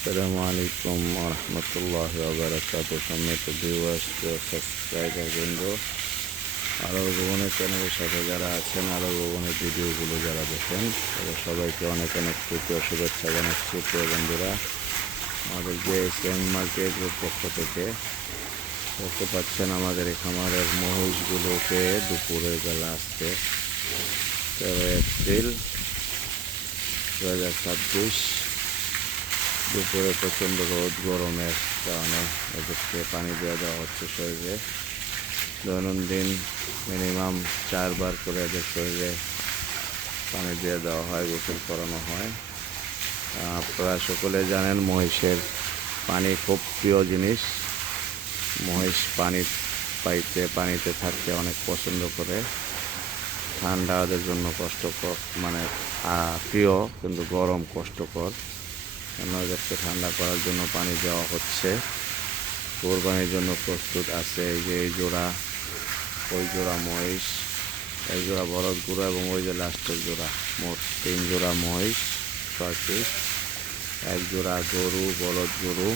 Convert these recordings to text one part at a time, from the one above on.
আসসালামু আলাইকুম রহমতুল্লাহ বারাকাতু। সম্মানিত ভিউয়ার্স, সাবস্ক্রাইবার বৃন্দ, আরও ভবনের চ্যানেলের সাথে যারা আছেন, আরও ভবনের ভিডিওগুলো যারা দেখেন, তাদের সবাইকে অনেক অনেক প্রীতি ও শুভেচ্ছা জানাচ্ছি। প্রিয় বন্ধুরা, আমাদের যে এসএম মার্কেটের পক্ষ থেকে দেখতে পাচ্ছেন আমাদের এই খামারের মহিষগুলোকে দুপুরের বেলা আজকে 13 এপ্রিল 2026 দুপুরে প্রচণ্ড রোদ গরমের কারণে এদেরকে পানি দেওয়া হচ্ছে শরীরে। দৈনন্দিন মিনিমাম 4 বার করে এদের শরীরে পানি দিয়ে দেওয়া হয়, গোসল করানো হয়। আপনারা সকলে জানেন মহিষের পানি খুব প্রিয় জিনিস। মহিষ পানিতে থাকতে অনেক পছন্দ করে। ঠান্ডা ওদের জন্য কষ্টকর, মানে প্রিয়, কিন্তু গরম কষ্টকর। এদেরকে ঠান্ডা করার জন্য পানি দেওয়া হচ্ছে। কোরবানির জন্য প্রস্তুত আছে। এই যে এই জোড়া, ওই জোড়া মহিষ, এই জোড়া বলদ গরু এবং ওই যে লাস্টের জোড়া, মোট 3 জোড়া মহিষ, 6 পিস, 1 জোড়া গরু, বলদ গরু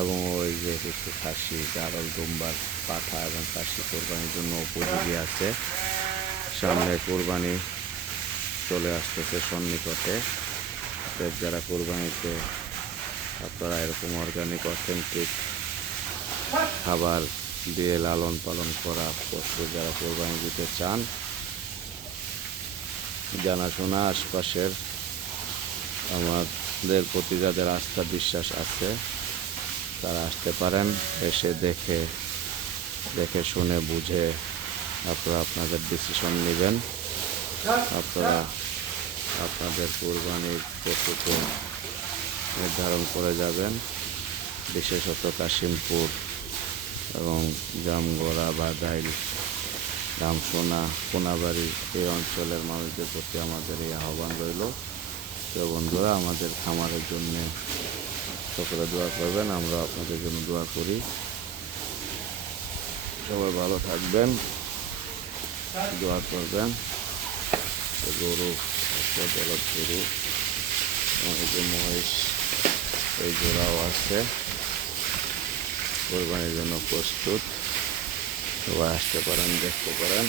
এবং ওই যে কিছু খাসি, গারল, দুম্বার, পাঠা এবং খাসি কোরবানির জন্য উপযোগী আছে। সামনে কোরবানি চলে আসতেছে সন্নিকটে। যারা কোরবানিতে আপনারা এরকম অর্গানিক অথেন্টিক খাবার দিয়ে লালন পালন করা পশু যারা কোরবানি দিতে চান, জানাশোনা আশপাশের আমাদের প্রতি যাদের আস্থা বিশ্বাস আছে, তারা আসতে পারেন। এসে দেখে শুনে বুঝে আপনারা আপনাদের ডিসিশন নেবেন। আপনারা আপনাদের কোরবানির পশুকে নির্ধারণ করে যাবেন। বিশেষত কাশিমপুর এবং জামগড়া, বাদাইল, রামসোনা, কোনাবাড়ি এই অঞ্চলের মানুষদের প্রতি আমাদের এই আহ্বান রইল। তো বন্ধুরা, আমাদের খামারের জন্য সকলে দোয়া করবেন, আমরা আপনাদের জন্য দোয়া করি। সবাই ভালো থাকবেন, দোয়া করবেন। গরু, বলদ গরু, এই যে মহিষ, এই জোড়াও আছে, কোরবানির জন্য প্রস্তুত। সবাই আসতে পারেন, দেখতে পারেন।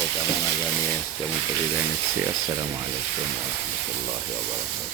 এই কামনা জানিয়ে আজকে আমি বিদায় নিচ্ছি। আসসালামু আলাইকুম রহমতুল্লাহ বারাকাতুহু।